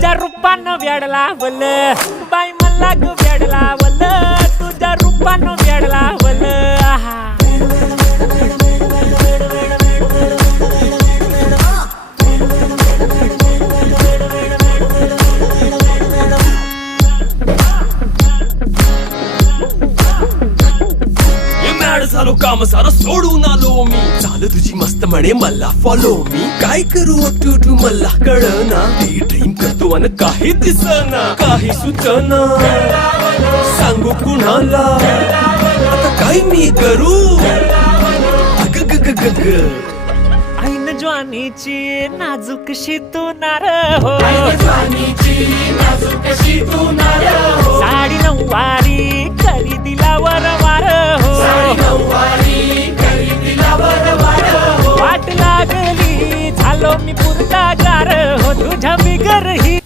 तुझ्या रूपानं वेड लावल बाई मला ग वेड लावल तुझ्या रूपानं वेड लावल आहा झालो काम सारं सोडून आलो मी चाल तुझी मस्त म्हणे मला फॉलो मी काय करू टू मला कळना ती ड्रीम करतो अन काही दिसना काही सुचना सांगू कुणाला आता काय मी करू अग ग ग ग ग ऐन ज्वानीची नाजूकशी तू नार हो साडी नऊवारी करी दिला वरवार हो वाट लागली झालो मी पुरता गार हो तुझ्या बिगर ही